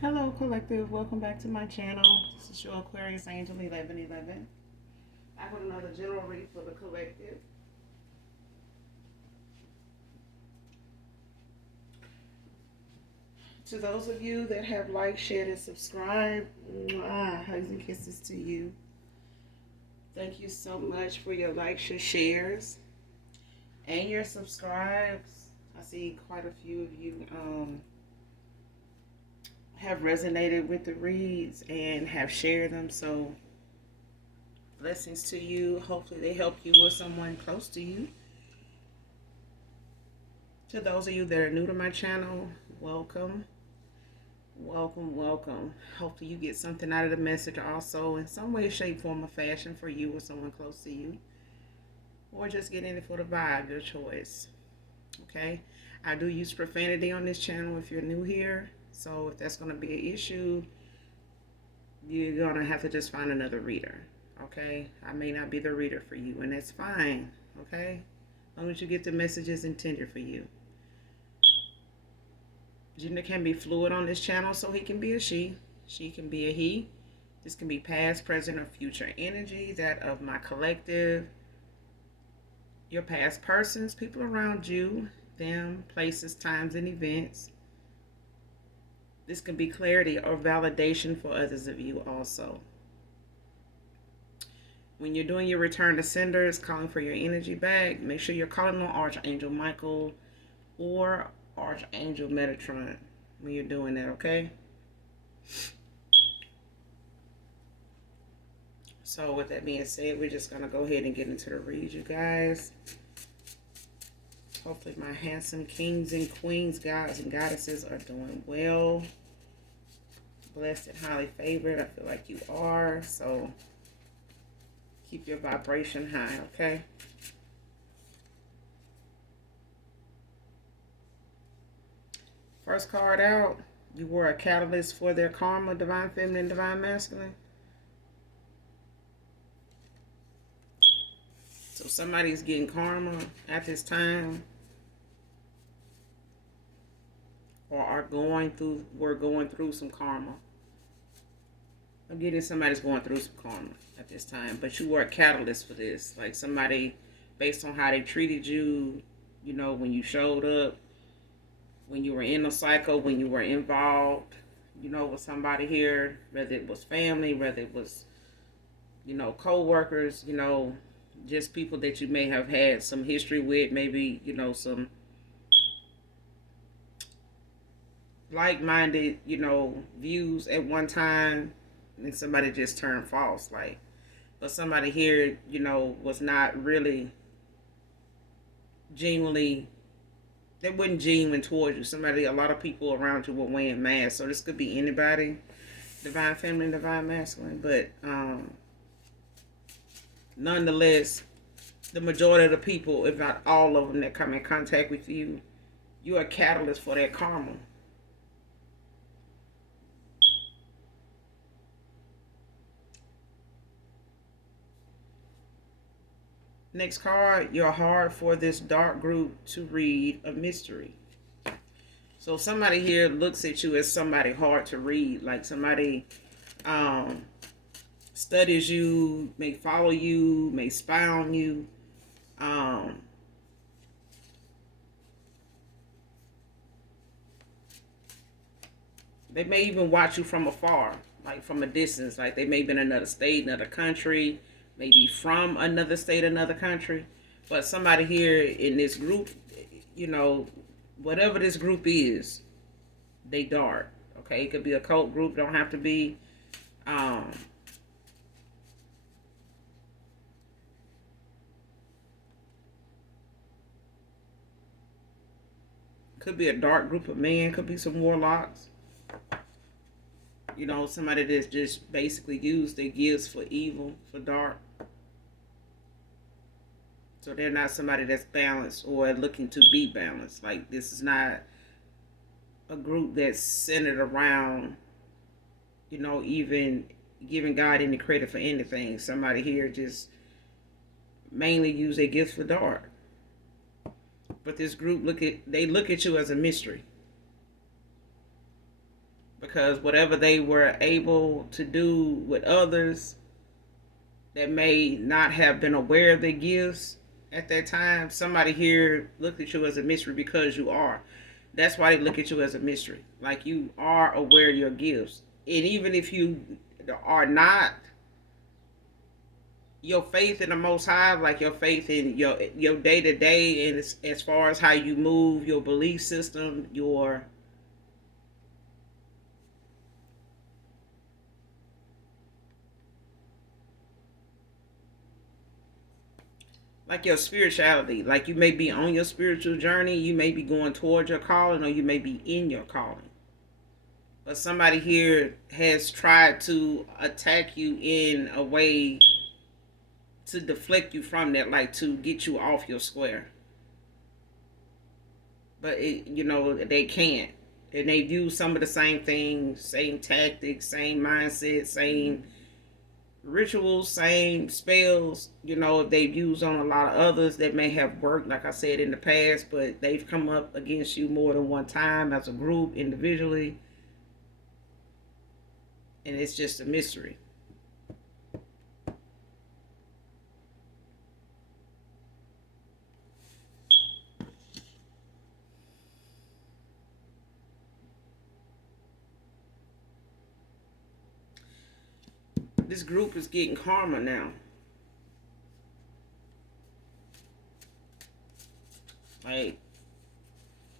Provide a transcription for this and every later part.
Hello, collective. Welcome back to my channel. This is your Aquarius Angel 1111. Back with another general read for the collective. To those of you that have liked, shared, and subscribed, hugs and kisses to you. Thank you so much for your likes, your shares, and your subscribes. I see quite a few of you have resonated with the reads and have shared them. So blessings to you. Hopefully they help you or someone close to you. To those of you that are new to my channel, welcome. Welcome. Hopefully you get something out of the message also in some way, shape, form, or fashion for you or someone close to you. Or just get in it for the vibe, your choice. Okay? I do use profanity on this channel if you're new here. So if that's going to be an issue, you're going to have to just find another reader. Okay? I may not be the reader for you, and that's fine. Okay? As long as you get the messages intended for you. Gender can be fluid on this channel, so he can be a she. She can be a he. This can be past, present, or future energy, that of my collective, your past persons, people around you, them, places, times, and events. This can be clarity or validation for others of you also. When you're doing your return to senders, calling for your energy back, make sure you're calling on Archangel Michael or Archangel Metatron when you're doing that, okay? So with that being said, we're just going to go ahead and get into the read, you guys. Hopefully my handsome kings and queens, gods and goddesses are doing well. Blessed and highly favored. I feel like you are. So keep your vibration high, okay? First card out, you were a catalyst for their karma, divine feminine, divine masculine. So somebody's getting karma at this time, or were going through some karma. I'm getting somebody's going through some karma at this time, but you were a catalyst for this. Like somebody, based on how they treated you, you know, when you showed up, when you were in the cycle, when you were involved, you know, with somebody here, whether it was family, whether it was, you know, co-workers, you know, just people that you may have had some history with, maybe, you know, some like-minded, you know, views at one time, and somebody just turned false, like, but somebody here, you know, was not really genuinely, they wasn't genuine towards you. Somebody, a lot of people around you were wearing masks, so this could be anybody, divine feminine, divine masculine, but nonetheless, the majority of the people, if not all of them that come in contact with you, you're a catalyst for that karma. Next card, you're hard for this dark group to read a mystery. So somebody here looks at you as somebody hard to read, like somebody studies you, may follow you, may spy on you. They may even watch you from afar, like from a distance. Like they may be in another state, another country, maybe from another state, another country. But somebody here in this group, you know, whatever this group is, they dark. Okay, it could be a cult group, don't have to be. Could be a dark group of men, could be some warlocks. You know, somebody that's just basically used their gifts for evil, for dark. So they're not somebody that's balanced or looking to be balanced. Like this is not a group that's centered around, you know, even giving God any credit for anything. Somebody here just mainly use their gifts for dark. But this group look at you as a mystery. because whatever they were able to do with others that may not have been aware of their gifts at that time, somebody here looked at you as a mystery because you are. That's why they look at you as a mystery. Like, you are aware of your gifts. And even if you are not, your faith in the Most High, like your faith in your day to day, and as far as how you move, your belief system, your like your spirituality. Like, you may be on your spiritual journey, you may be going towards your calling, or you may be in your calling. But somebody here has tried to attack you in a way to deflect you from that, like to get you off your square. But they can't, and they've used some of the same things, same tactics, same mindset, same rituals, same spells, they've used on a lot of others that may have worked, like I said, in the past, but they've come up against you more than one time as a group, individually, and it's just a mystery. This group is getting karma now. Like,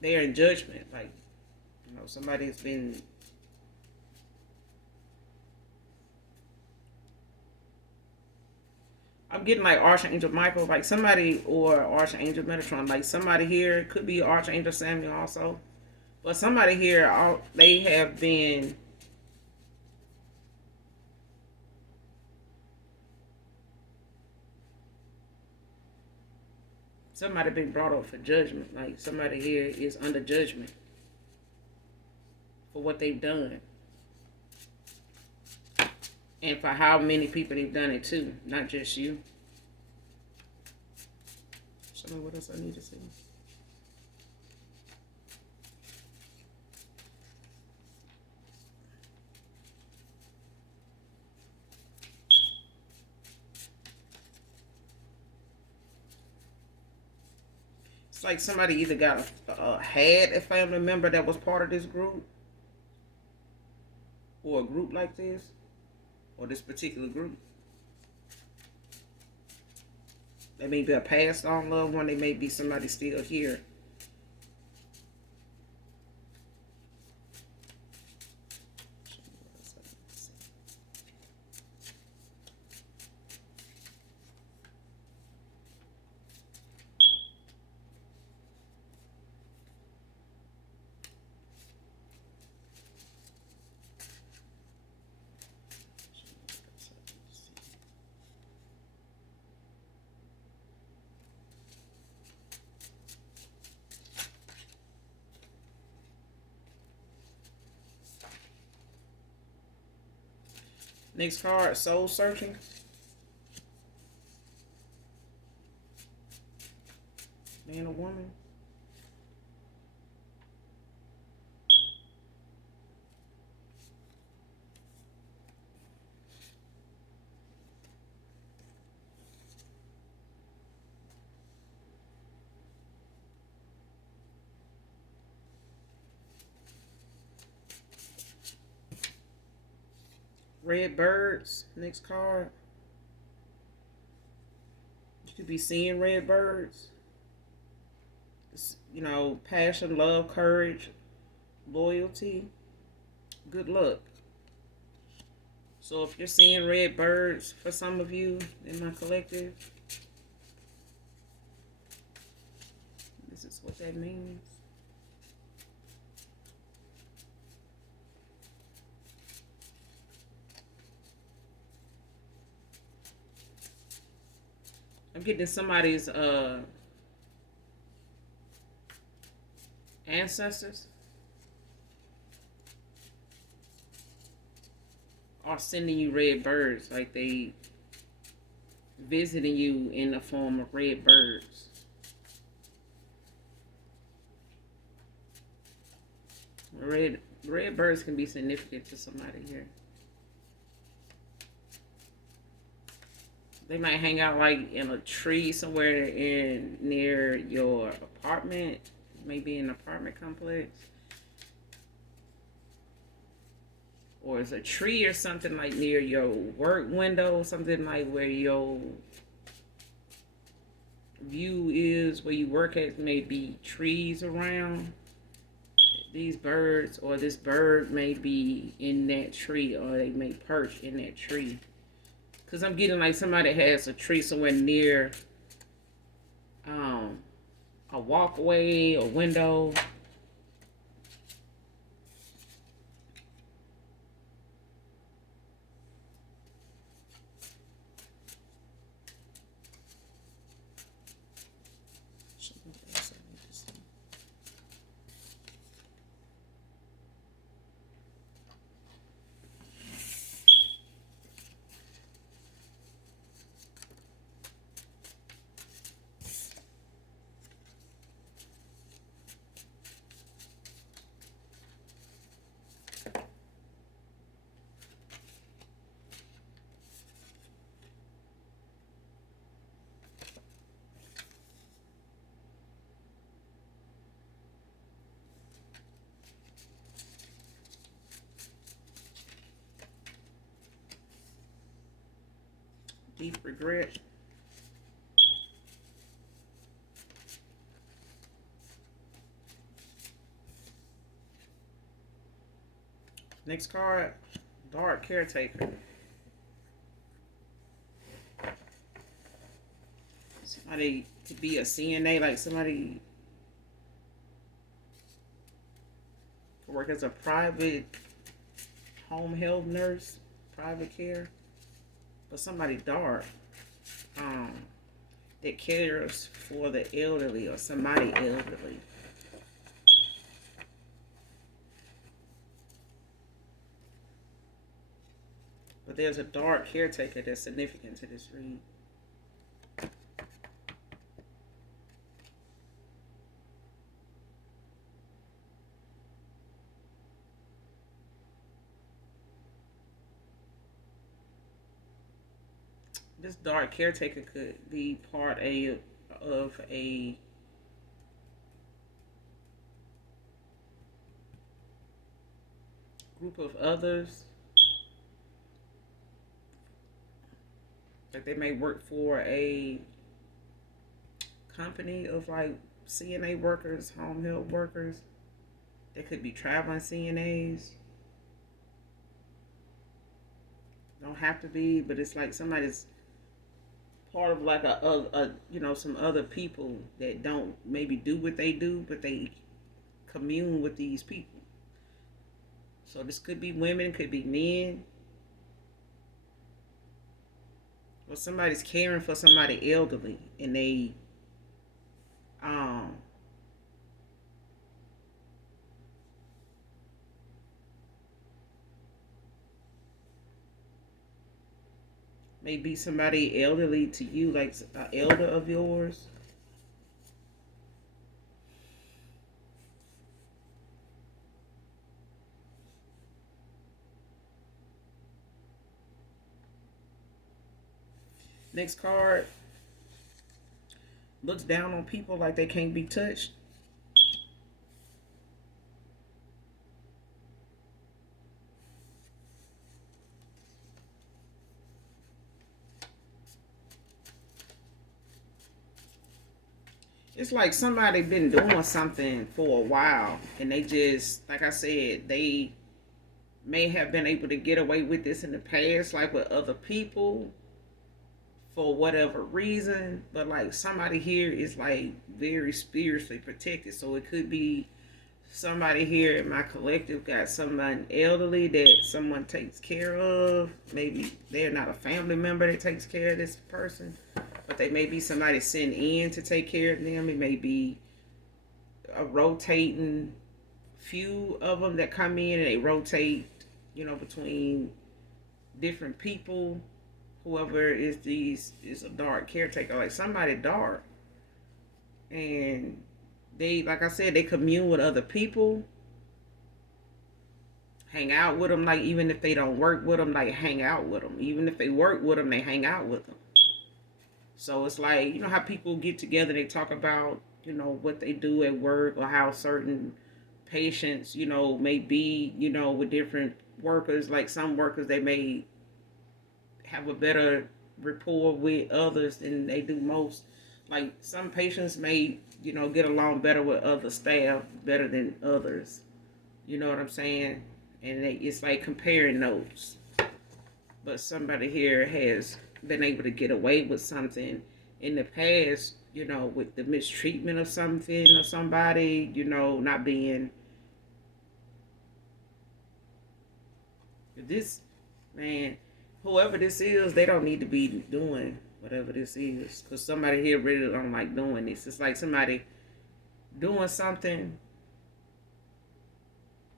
they're in judgment. Like, somebody's been. I'm getting like Archangel Michael, like somebody, or Archangel Metatron, like somebody here, could be Archangel Samuel also, but somebody here, they have been. Somebody been brought up for judgment. Like, somebody here is under judgment for what they've done. And for how many people they've done it to. Not just you. Show me what else I need to see. It's like somebody either had a family member that was part of this group, or a group like this, or this particular group. They may be a passed on loved one. They may be somebody still here. Next card, soul searching. Man or woman. Red birds, next card. You could be seeing red birds. Passion, love, courage, loyalty, good luck. So if you're seeing red birds for some of you in my collective, this is what that means. I'm getting somebody's ancestors are sending you red birds, like they visiting you in the form of red birds. Red Red birds can be significant to somebody here. They might hang out like in a tree somewhere in near your apartment, maybe an apartment complex. Or it's a tree or something like near your work window, something like where your view is, where you work at, may be trees around. These birds or this bird may be in that tree, or they may perch in that tree. Because I'm getting like somebody has a tree somewhere near a walkway or window. Deep regret. Next card, dark caretaker. Somebody could be a CNA, like somebody could work as a private home health nurse, private care. But somebody dark that cares for the elderly or somebody elderly. But there's a dark caretaker that's significant to this read. This dark caretaker could be part of a group of others. Like they may work for a company of like CNA workers, home health workers. They could be traveling CNAs. Don't have to be, but it's like somebody's part of like a some other people that don't maybe do what they do, but they commune with these people. So this could be women, could be men. Or somebody's caring for somebody elderly and they maybe somebody elderly to you, like an elder of yours. Next card, looks down on people like they can't be touched. It's like somebody been doing something for a while and they just, like I said, they may have been able to get away with this in the past, like with other people for whatever reason, but like somebody here is like very spiritually protected. So it could be somebody here in my collective got someone elderly that someone takes care of. Maybe they're not a family member that takes care of this person, but they may be somebody sent in to take care of them. It may be a rotating few of them that come in and they rotate, between different people. Whoever is is a dark caretaker, like somebody dark, and they, like I said, they commune with other people. hang out with them. Like, even if they don't work with them, like, hang out with them. Even if they work with them, they hang out with them. So it's like, you know how people get together, they talk about, you know, what they do at work, or how certain patients, you know, may be, you know, with different workers. Like, some workers, they may have a better rapport with others than they do most. Like, some patients may, you know, get along better with other staff better than others. You know what I'm saying? And it's like comparing notes. But somebody here has been able to get away with something in the past, you know, with the mistreatment of something or somebody, you know, not being this man, whoever this is, they don't need to be doing whatever this is, because somebody here really don't like doing this. It's like somebody doing something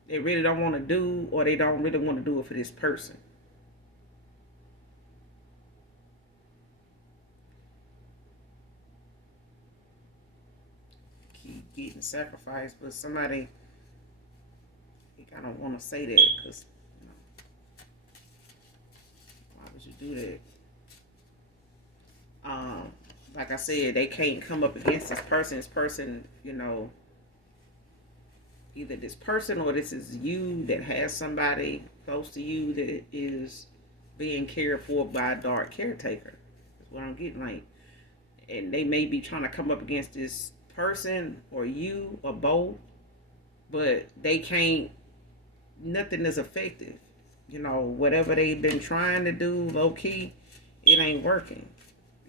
they really don't want to do, or they don't really want to do it for this person. Keep getting sacrificed, but somebody, I don't want to say that, because, you know, why would you do that? Like I said, they can't come up against this person. This person, you know, either this person or this is you that has somebody close to you that is being cared for by a dark caretaker. That's what I'm getting, like. And they may be trying to come up against this person or you or both, but they can't, nothing is effective. You know, whatever they've been trying to do low key, it ain't working.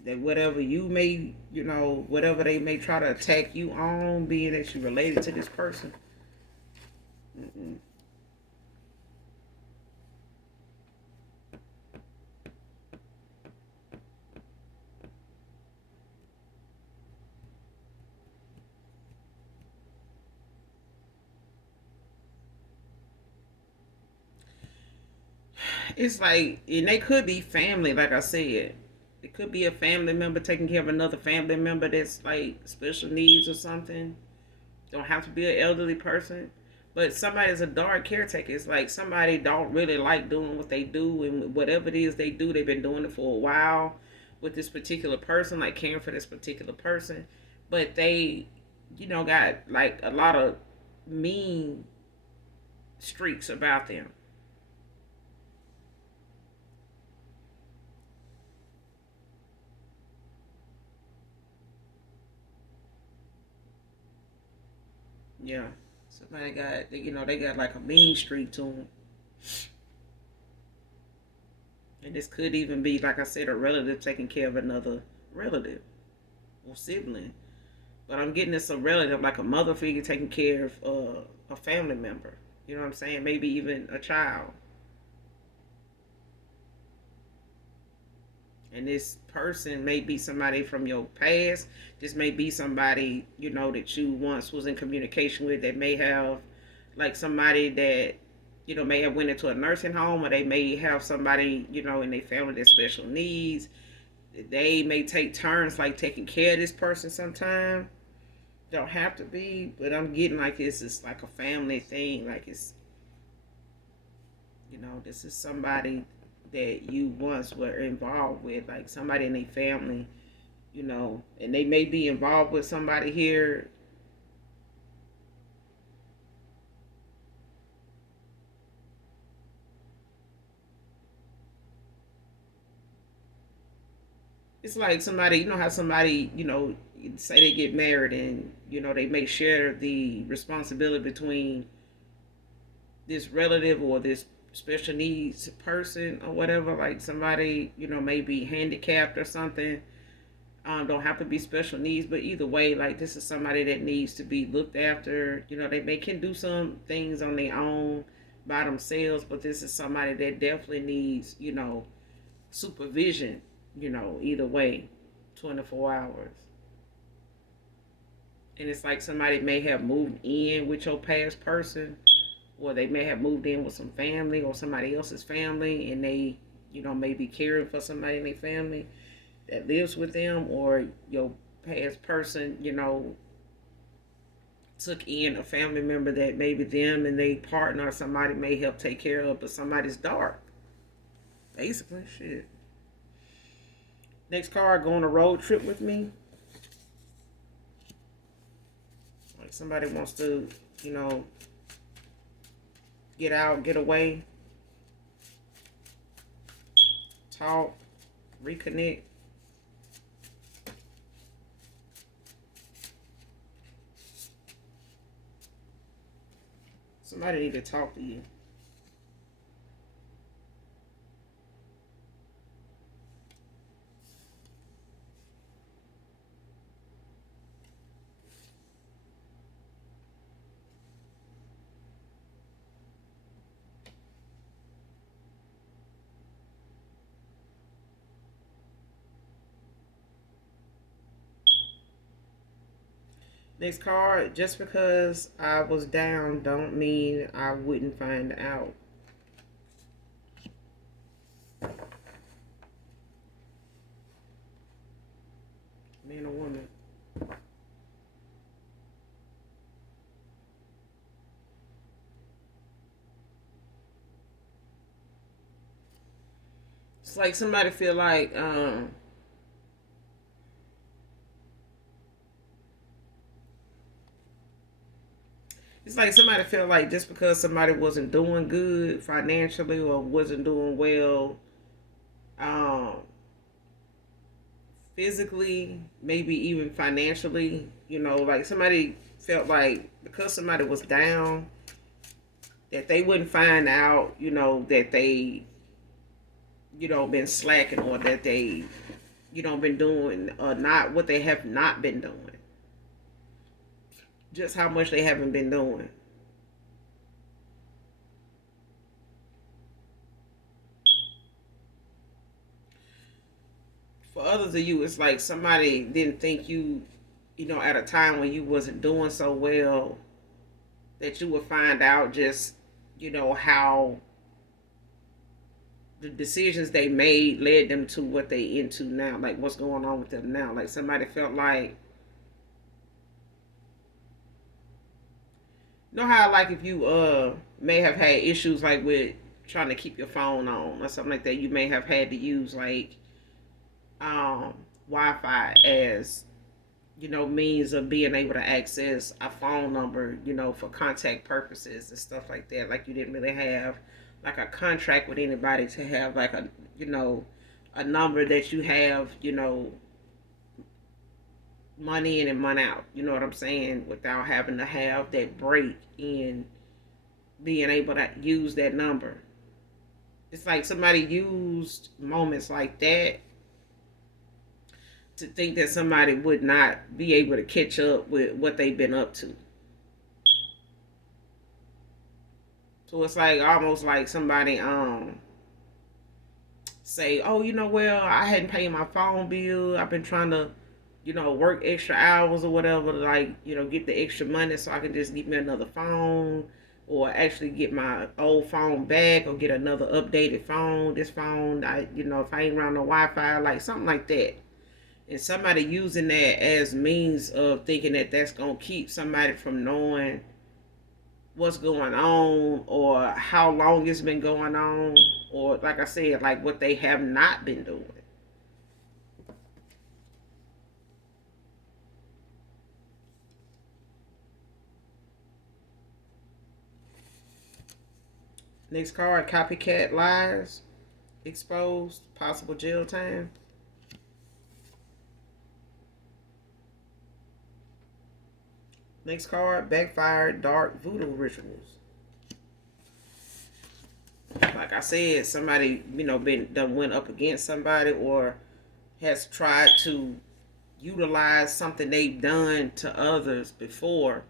That whatever you may, you know, whatever they may try to attack you on, being that you related to this person. Mm-mm. It's like, and they could be family, like I said. It could be a family member taking care of another family member that's like special needs or something. Don't have to be an elderly person. But somebody's a dark caretaker. It's like somebody don't really like doing what they do, and whatever it is they do, they've been doing it for a while with this particular person, like caring for this particular person. But they, you know, got like a lot of mean streaks about them. Yeah. Somebody got, you know, they got like a mean streak to them. And this could even be, like I said, a relative taking care of another relative or sibling. But I'm getting this a relative, like a mother figure taking care of a family member. You know what I'm saying? Maybe even a child. And this person may be somebody from your past. This may be somebody, you know, that you once was in communication with, that may have like somebody that, you know, may have went into a nursing home, or they may have somebody, you know, in their family that special needs. They may take turns like taking care of this person sometime. Don't have to be, but I'm getting like this is like a family thing. Like, it's, you know, this is somebody that you once were involved with, like somebody in their family, you know, and they may be involved with somebody here. It's like somebody, you know how somebody, you know, say they get married, and, you know, they may share the responsibility between this relative or this special needs person or whatever. Like somebody, you know, may be handicapped or something. Don't have to be special needs, but either way, like this is somebody that needs to be looked after. You know, they may can do some things on their own by themselves, but this is somebody that definitely needs, you know, supervision. You know, either way, 24 hours. And it's like somebody may have moved in with your past person, or they may have moved in with some family or somebody else's family, and they, you know, may be caring for somebody in their family that lives with them, or your past person, you know, took in a family member that maybe them and they partner or somebody may help take care of, but somebody's dark. Basically, shit. Next card, go on a road trip with me. Like somebody wants to, you know, get out, get away, talk, reconnect. Somebody need to talk to you. Next card, just because I was down don't mean I wouldn't find out. Man or woman. It's like somebody feel like it's like somebody feel like just because somebody wasn't doing good financially or wasn't doing well um physically, maybe even financially, you know, like somebody felt like because somebody was down that they wouldn't find out, you know, that they, you know, been slacking or that they, you know, been doing not what they have not been doing. Just how much they haven't been doing. For others of you, it's like somebody didn't think you, you know, at a time when you wasn't doing so well, that you would find out just, you know, how the decisions they made led them to what they into now, like what's going on with them now. Like somebody felt like, you know how like if you may have had issues like with trying to keep your phone on or something like that, you may have had to use like um Wi-Fi as, you know, means of being able to access a phone number, you know, for contact purposes and stuff like that. Like you didn't really have like a contract with anybody to have like a, you know, a number that you have, you know, money in and money out. You know what I'm saying? Without having to have that break in being able to use that number. It's like somebody used moments like that to think that somebody would not be able to catch up with what they've been up to. So it's like almost like somebody say, "Oh, you know, well, I hadn't paid my phone bill. I've been trying to, you know, work extra hours or whatever to like, you know, get the extra money so I can just get me another phone or actually get my old phone back or get another updated phone. This phone, I, you know, if I ain't around no Wi-Fi, like something like that." And somebody using that as means of thinking that that's gonna keep somebody from knowing what's going on or how long it's been going on or like I said, like what they have not been doing. Next card, copycat lies, exposed, possible jail time. Next card, backfired, dark voodoo rituals. Like I said, somebody, you know, been done went up against somebody or has tried to utilize something they've done to others before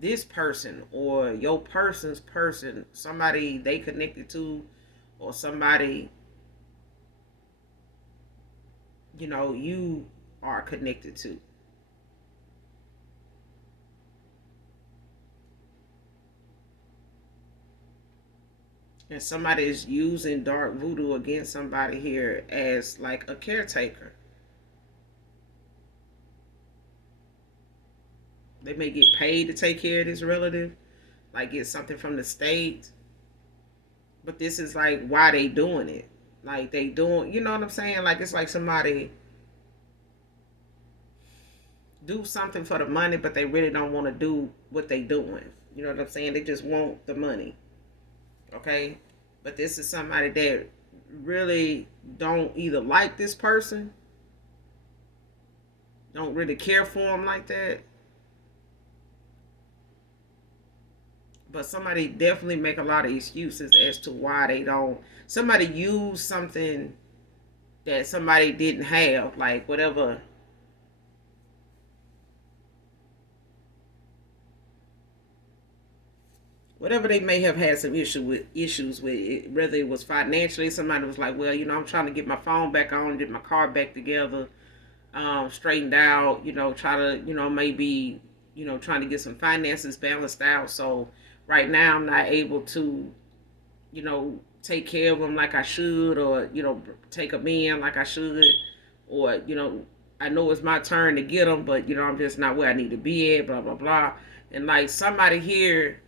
this person or your person's person, somebody they connected to or somebody, you know, you are connected to. And somebody is using dark voodoo against somebody here as like a caretaker. They may get paid to take care of this relative, like get something from the state. But this is like why they doing it. Like they doing, you know what I'm saying? Like it's like somebody do something for the money, but they really don't want to do what they doing. You know what I'm saying? They just want the money. Okay? But this is somebody that really don't either like this person, don't really care for them like that. But somebody definitely make a lot of excuses as to why they don't. Somebody use something that somebody didn't have, like whatever they may have had some issues with it, whether it was financially. Somebody was like, well, I'm trying to get my phone back on, get my car back together, straightened out, try to, maybe, trying to get some finances balanced out. So right now I'm not able to, take care of them like I should, or, take them in like I should, or, I know it's my turn to get them, but, I'm just not where I need to be at, blah, blah, blah. And like somebody here,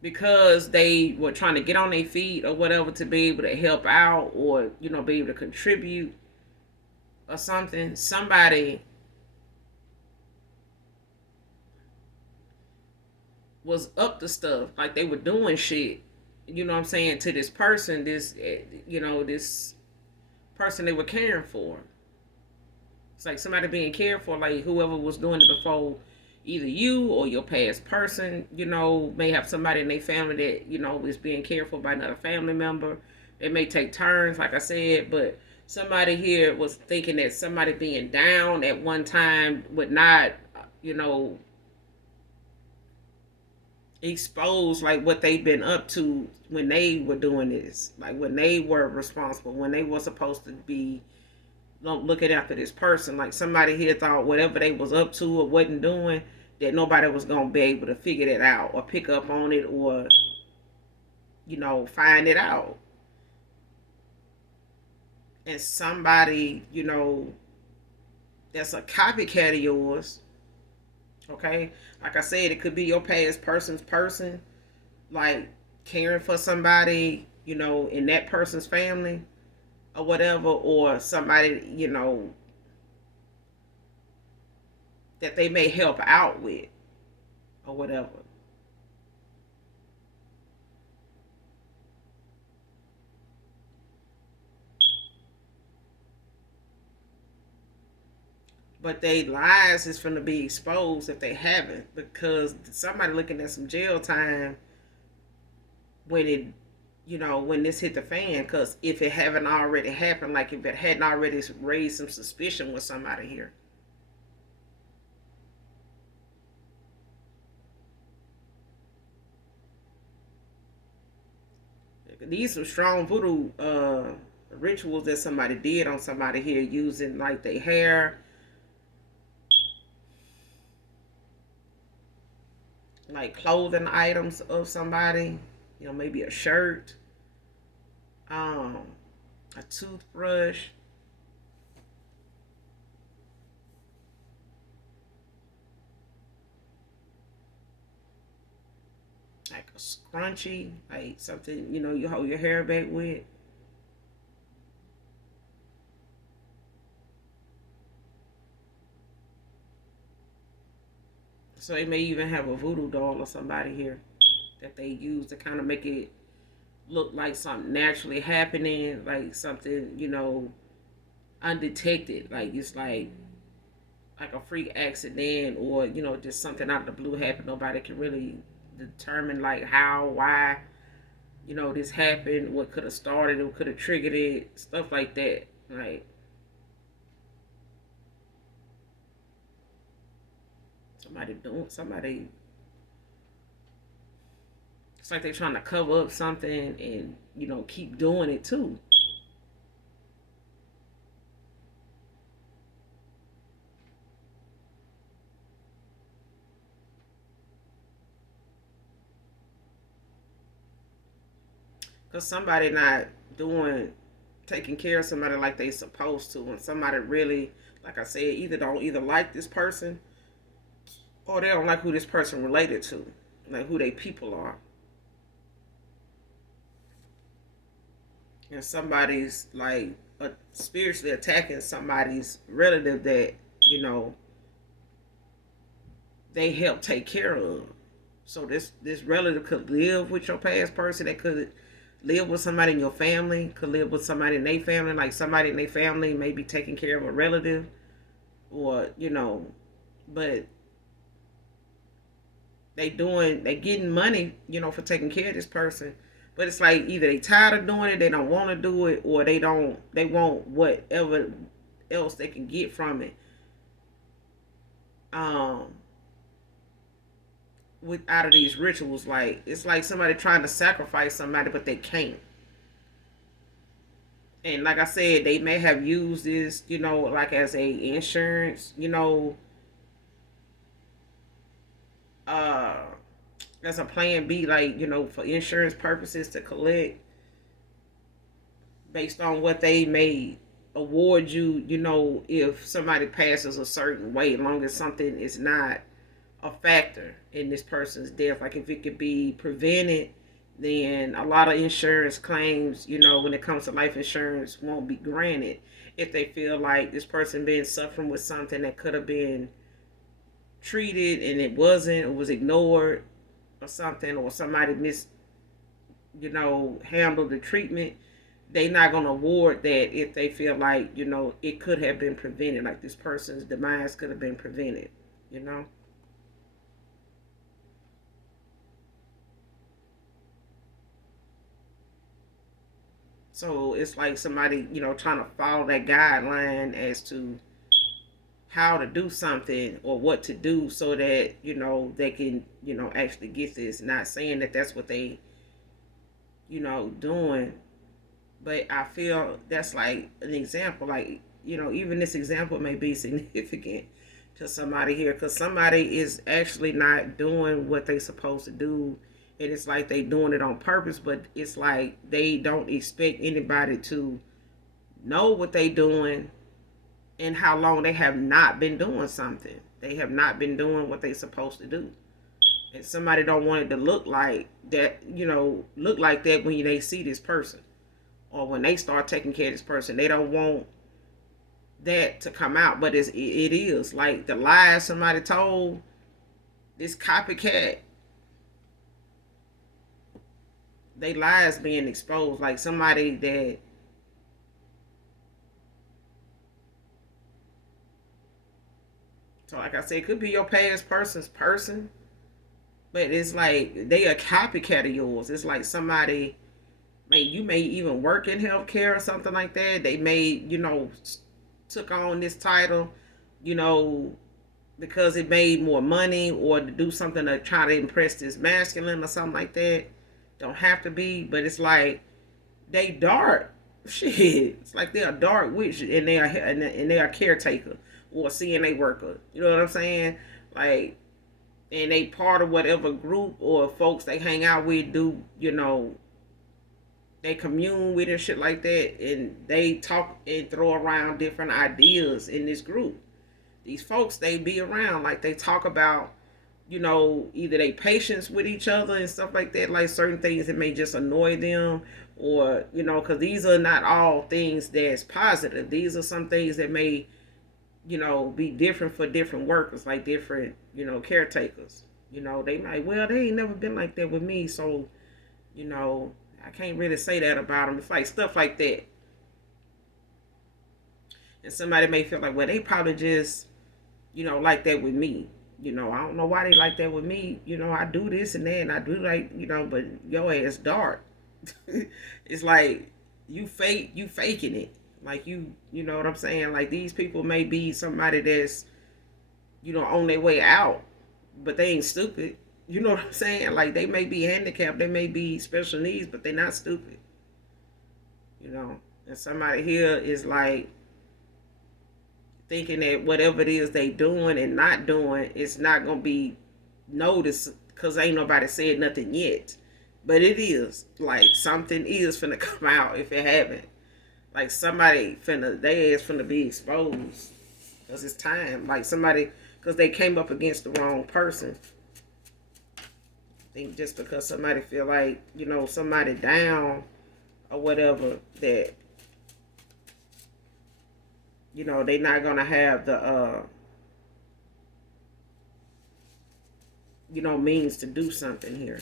because they were trying to get on their feet or whatever to be able to help out, or, be able to contribute or something, somebody was up to stuff, like they were doing shit, I'm saying, to this person, this person they were caring for. It's like somebody being cared for, like whoever was doing it before, either you or your past person, may have somebody in their family that, is being cared for by another family member. It may take turns, like I said, but somebody here was thinking that somebody being down at one time would not, you know, expose like what they've been up to when they were doing this, like when they were responsible, when they were supposed to be looking after this person. Like somebody here thought whatever they was up to or wasn't doing, that nobody was gonna be able to figure that out or pick up on it, or find it out. And somebody, that's a copycat of yours, okay, like I said, it could be your past person's person, like caring for somebody, in that person's family or whatever, or somebody, that they may help out with or whatever. But they lies is going to be exposed if they haven't, because somebody looking at some jail time when it, when this hit the fan. Because if it haven't already happened, like if it hadn't already raised some suspicion with somebody here. These some strong voodoo rituals that somebody did on somebody here, using like their hair, like clothing items of somebody, maybe a shirt, um, a toothbrush, like a scrunchie, like something, you hold your hair back with. So they may even have a voodoo doll or somebody here that they use to kind of make it look like something naturally happening, like something, undetected. Like it's like a freak accident, or just something out of the blue happened. Nobody can really determine like how, why, this happened, what could have started, what could have triggered it, stuff like that. Like somebody, it's like they're trying to cover up something and keep doing it too. Because somebody not doing, taking care of somebody like they supposed to, and somebody really, like I said, either don't either like this person or they don't like who this person related to, like who they people are. And somebody's like spiritually attacking somebody's relative that, you know, they help take care of. So this relative could live with your past person. They could live with somebody in your family. Could live with somebody in their family. Like somebody in their family may be taking care of a relative, or you know, but they getting money, you know, for taking care of this person. But it's like either they tired of doing it, they don't want to do it, or they want whatever else they can get from it. Um, with out of these rituals, like it's like somebody trying to sacrifice somebody, but they can't. And like I said, they may have used this, you know, like as a insurance, you know, uh, as a plan B, like you know, for insurance purposes to collect based on what they may award you, you know, if somebody passes a certain way, as long as something is not a factor in this person's death. Like if it could be prevented, then a lot of insurance claims, you know, when it comes to life insurance, won't be granted if they feel like this person been suffering with something that could have been treated and it wasn't, or was ignored or something, or somebody you know, handled the treatment. They not gonna award that if they feel like, you know, it could have been prevented, like this person's demise could have been prevented, you know. So it's like somebody, you know, trying to follow that guideline as to how to do something or what to do so that, you know, they can, you know, actually get this. Not saying that that's what they, you know, doing, but I feel that's like an example. Like, you know, even this example may be significant to somebody here because somebody is actually not doing what they supposed to do, and it's like they doing it on purpose, but it's like they don't expect anybody to know what they doing and how long they have not been doing something. They have not been doing what they supposed to do, and somebody don't want it to look like that, you know, look like that when they see this person or when they start taking care of this person. They don't want that to come out, but it is like the lies somebody told this copycat. They lies being exposed, like somebody that, so like I said, it could be your past person's person, but it's like they a copycat of yours. It's like somebody, you may even work in healthcare or something like that. They may, you know, took on this title, you know, because it made more money or to do something to try to impress this masculine or something like that. Don't have to be, but it's like they dark. Shit, it's like they're a dark witch and they are caretaker or CNA worker. You know what I'm saying? Like, and they part of whatever group or folks they hang out with, do, you know, they commune with and shit like that, and they talk and throw around different ideas in this group. These folks they be around, like they talk about, you know, either they patience with each other and stuff like that, like certain things that may just annoy them, or you know, because these are not all things that's positive. These are some things that may, you know, be different for different workers, like different, you know, caretakers. You know, they might, well, they ain't never been like that with me, so, you know, I can't really say that about them. It's like stuff like that. And somebody may feel like, well, they probably just, you know, like that with me. You know, I don't know why they like that with me. You know, I do this and that, and I do like, you know, but your ass dark. It's like you faking it. Like you know what I'm saying? Like these people may be somebody that's, you know, on their way out, but they ain't stupid. You know what I'm saying? Like they may be handicapped, they may be special needs, but they're not stupid. You know, and somebody here is like thinking that whatever it is they doing and not doing, it's not gonna be noticed because ain't nobody said nothing yet. But it is like something is finna come out if it haven't. Like somebody finna, they ass finna be exposed because it's time. Like somebody, because they came up against the wrong person. I think just because somebody feel like, somebody down or whatever, that, they not going to have the, means to do something here.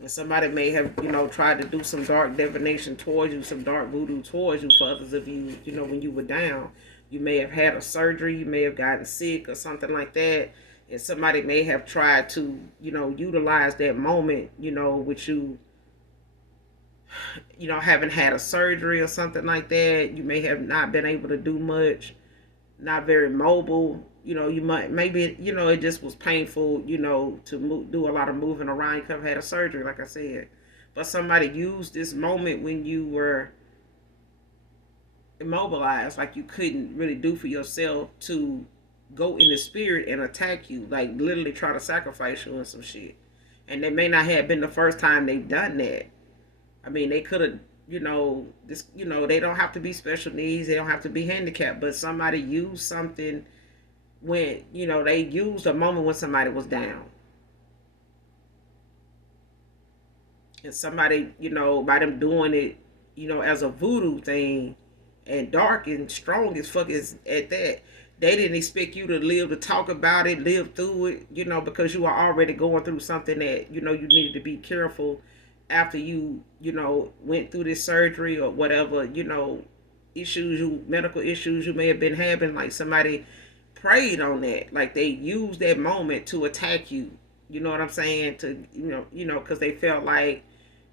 And somebody may have, tried to do some dark divination towards you, some dark voodoo towards you for others of you, when you were down. You may have had a surgery, you may have gotten sick or something like that. And somebody may have tried to, utilize that moment, with you, having had a surgery or something like that. You may have not been able to do much, not very mobile. You might, maybe, it just was painful, to do a lot of moving around. You could have had a surgery, like I said. But somebody used this moment when you were immobilized, like you couldn't really do for yourself, to go in the spirit and attack you, like literally try to sacrifice you and some shit. And it may not have been the first time they've done that. I mean, they could have, they don't have to be special needs, they don't have to be handicapped, but somebody used something when, they used a moment when somebody was down. And somebody, by them doing it, as a voodoo thing, and dark and strong as fuck is at that, they didn't expect you to live to talk about it, live through it, because you were already going through something that, you needed to be careful after you, went through this surgery or whatever, medical issues you may have been having. Like somebody preyed on that, like they used that moment to attack you. You know what I'm saying? To because they felt like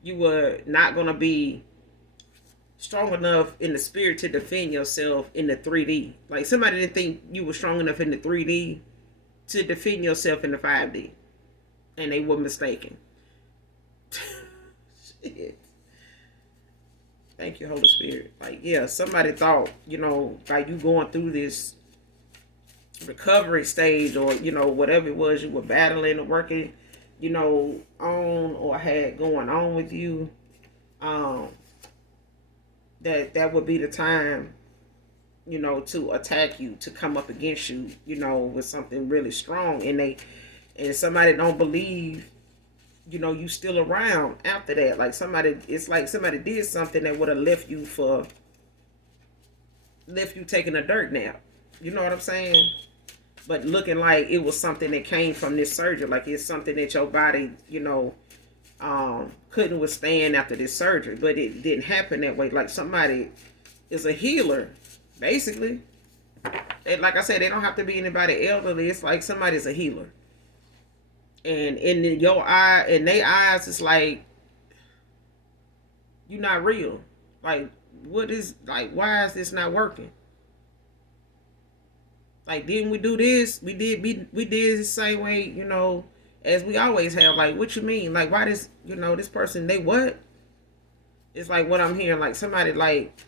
you were not gonna be strong enough in the spirit to defend yourself in the 3D. Like somebody didn't think you were strong enough in the 3D to defend yourself in the 5D, and they were mistaken. Shit. Thank you, Holy Spirit. Like, yeah, somebody thought, by you going through this recovery stage, or whatever it was you were battling or working on or had going on with you, that would be the time to attack you, to come up against you, with something really strong. And somebody don't believe you still around after that. Like it's like somebody did something that would have left you taking a dirt nap. You know what I'm saying? But looking like it was something that came from this surgery. Like it's something that your body, couldn't withstand after this surgery. But it didn't happen that way. Like somebody is a healer, basically. Like I said, they don't have to be anybody elderly. It's like somebody's a healer. And in your eye, in their eyes, it's like, you're not real. Like, why is this not working? Like, didn't we do this? We did the same way, as we always have. Like, what you mean? Like, why this person, they what? It's like what I'm hearing, like somebody like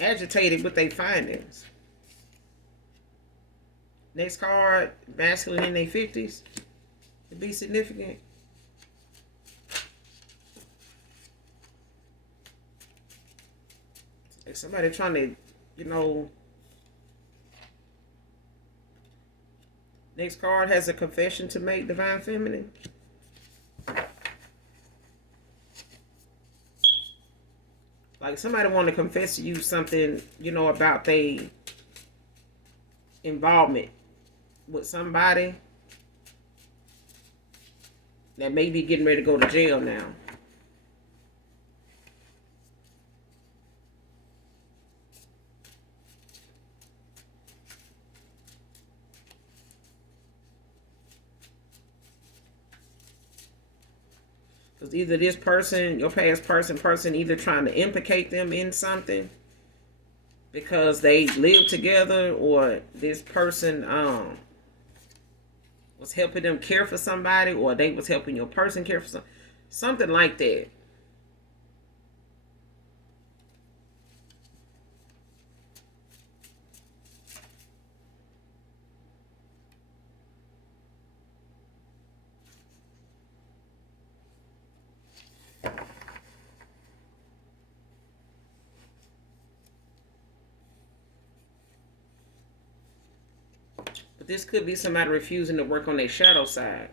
agitated with their findings. Next card, masculine in their 50s. To be significant. Like somebody trying to, Next card has a confession to make, divine feminine. Like somebody want to confess to you something, about their involvement with somebody that may be getting ready to go to jail now. Because either this person, your past person either trying to implicate them in something because they lived together, or this person was helping them care for somebody, or they was helping your person care for something like that. But this could be somebody refusing to work on their shadow side.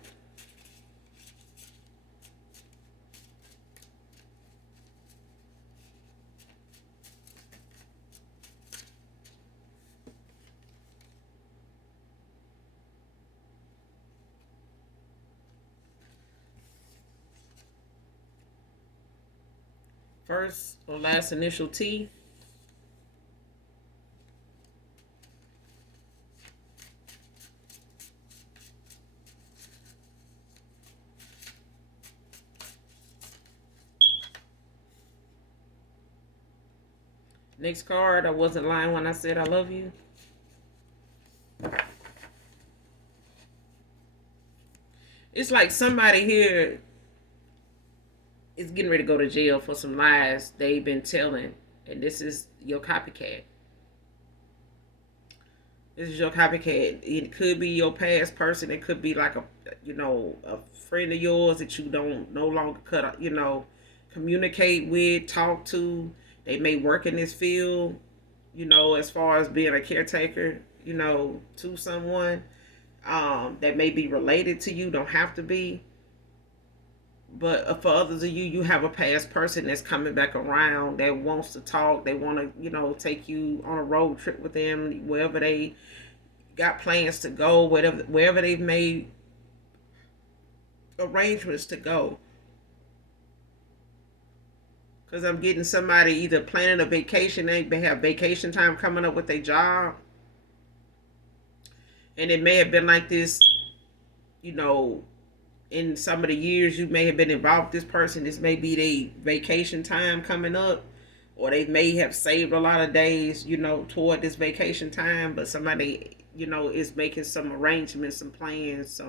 First or last initial T. Next card, I wasn't lying when I said I love you. It's like somebody here is getting ready to go to jail for some lies they've been telling. And this is your copycat. This is your copycat. It could be your past person. It could be like a friend of yours that you don't no longer communicate with, talk to. They may work in this field, as far as being a caretaker, to someone that may be related to you. Don't have to be. But for others of you, you have a past person that's coming back around that wants to talk. They want to, take you on a road trip with them, wherever they got plans to go, wherever they've made arrangements to go. Because I'm getting somebody either planning a vacation, they may have vacation time coming up with their job. And it may have been like this, in some of the years you may have been involved with this person. This may be their vacation time coming up. Or they may have saved a lot of days, toward this vacation time. But somebody, is making some arrangements, some plans,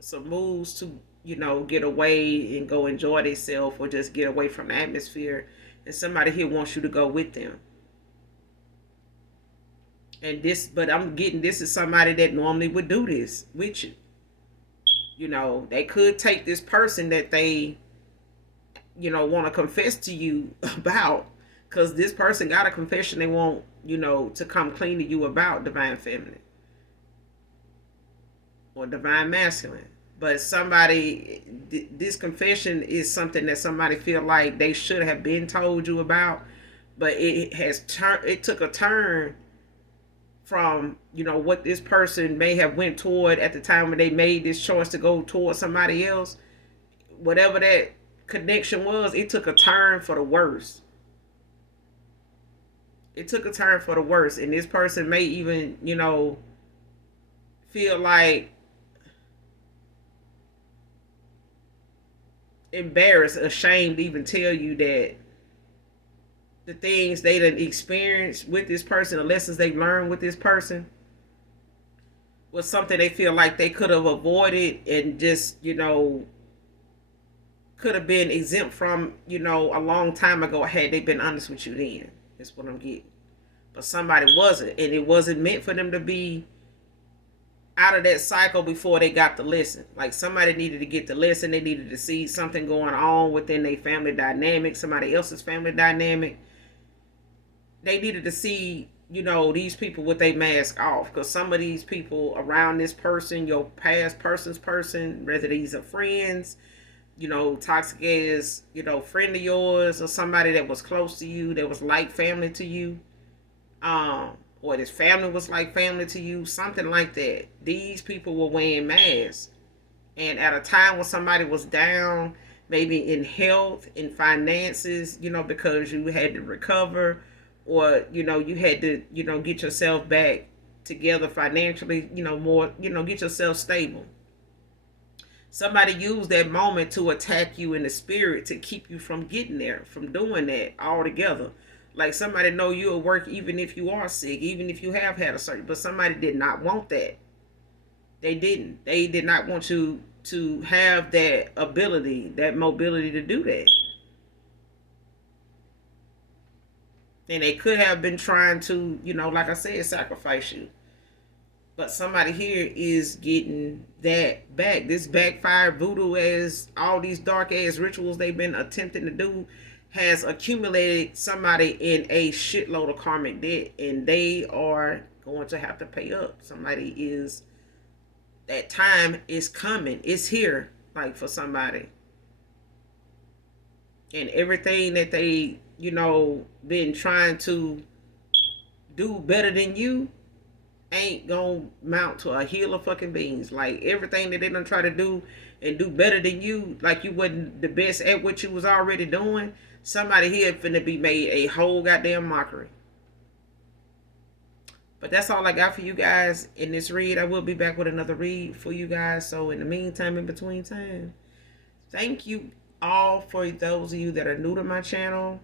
some moves to get away and go enjoy themselves, or just get away from the atmosphere. And somebody here wants you to go with them. And but I'm getting this is somebody that normally would do this with you. They could take this person that they, want to confess to you about, because this person got a confession they want, to come clean to you about, divine feminine or divine masculine. But somebody, this confession is something that somebody feel like they should have been told you about, but it took a turn from, what this person may have went toward at the time when they made this choice to go toward somebody else. Whatever that connection was, it took a turn for the worse. It took a turn for the worse. And this person may even, feel like embarrassed, ashamed to even tell you that the things they done experienced with this person, the lessons they learned with this person, was something they feel like they could have avoided and just, could have been exempt from, a long time ago had they been honest with you then. That's what I'm getting. But somebody wasn't, and it wasn't meant for them to be out of that cycle before they got the lesson. Like somebody needed to get the lesson. They needed to see something going on within their family dynamic, somebody else's family dynamic. They needed to see, these people with their mask off. Because some of these people around this person, your past person's person, whether these are friends, toxic as, friend of yours, or somebody that was close to you, that was like family to you, or this family was like family to you, something like that. These people were wearing masks. And at a time when somebody was down, maybe in health, in finances, because you had to recover, or, you had to, get yourself back together financially, more, get yourself stable. Somebody used that moment to attack you in the spirit to keep you from getting there, from doing that altogether. Like somebody know you'll work even if you are sick, even if you have had a surgery, but somebody did not want that. They didn't. They did not want you to have that ability, that mobility to do that. And they could have been trying to, like I said, sacrifice you. But somebody here is getting that back. This backfired voodoo, as all these dark ass rituals they've been attempting to do, has accumulated somebody in a shitload of karmic debt, and they are going to have to pay up. Somebody is, that time is coming. It's here, like, for somebody. And everything that they, been trying to do better than you ain't gonna mount to a hill of fucking beans. Like, everything that they done try to do and do better than you, like you wasn't the best at what you was already doing, somebody here finna be made a whole goddamn mockery. But that's all I got for you guys in this read. I will be back with another read for you guys. So in the meantime, in between time, thank you all for those of you that are new to my channel.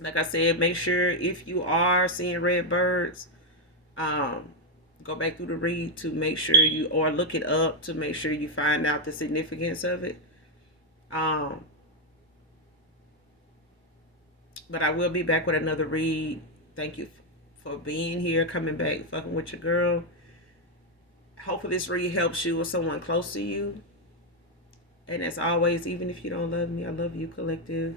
Like I said, make sure if you are seeing red birds, go back through the read to make sure you, or look it up to make sure you find out the significance of it. But I will be back with another read. Thank you for being here, coming back, fucking with your girl. Hopefully this read helps you or someone close to you. And as always, even if you don't love me, I love you, collective.